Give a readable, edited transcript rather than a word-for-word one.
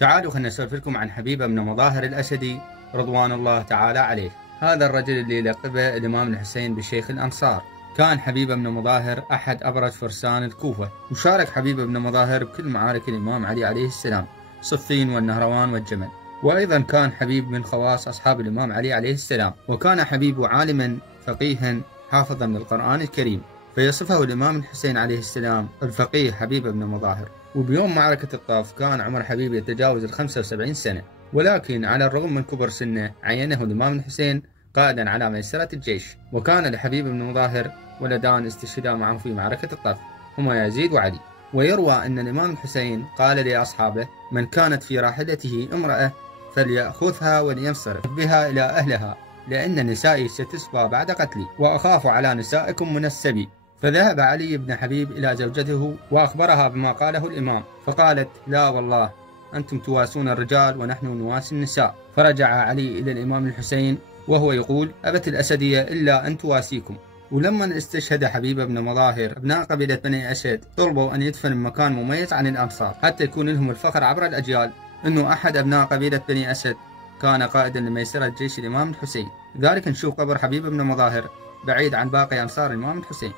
تعالوا خلنا نسولف لكم عن حبيب بن مظاهر الأسدي رضوان الله تعالى عليه. هذا الرجل اللي لقبه الإمام الحسين بشيخ الأنصار. كان حبيب بن مظاهر أحد أبرز فرسان الكوفة، وشارك حبيب بن مظاهر بكل معارك الإمام علي عليه السلام، صفين والنهروان والجمل. وأيضا كان حبيب من خواص أصحاب الإمام علي عليه السلام، وكان حبيب عالما فقيها حافظا للقرآن الكريم، فيصفه الإمام الحسين عليه السلام الفقيه حبيب بن مظاهر. وبيوم معركة الطاف كان عمر حبيب يتجاوز 75 سنة، ولكن على الرغم من كبر سنه عينه الإمام الحسين قائدا على ميسرة الجيش. وكان لحبيب بن مظاهر ولدان استشهدا معه في معركة الطاف، هما يزيد وعلي. ويروى أن الإمام الحسين قال لأصحابه: من كانت في راحلته امرأة فليأخذها ولينصرف بها إلى أهلها، لأن نسائي ستسبى بعد قتلي، وأخاف على نسائكم من السبي. فذهب علي بن حبيب إلى زوجته وأخبرها بما قاله الإمام، فقالت: لا والله، أنتم تواسون الرجال ونحن نواسي النساء. فرجع علي إلى الإمام الحسين وهو يقول: أبت الأسدية إلا أن تواسيكم. ولما استشهد حبيب بن مظاهر، أبناء قبيلة بني أسد طلبوا أن يدفن بمكان مميز عن الأنصار حتى يكون لهم الفخر عبر الأجيال أنه أحد أبناء قبيلة بني أسد كان قائدا لميسرة جيش الإمام الحسين. لذلك نشوف قبر حبيب بن مظاهر بعيد عن باقي أنصار الإمام الحسين.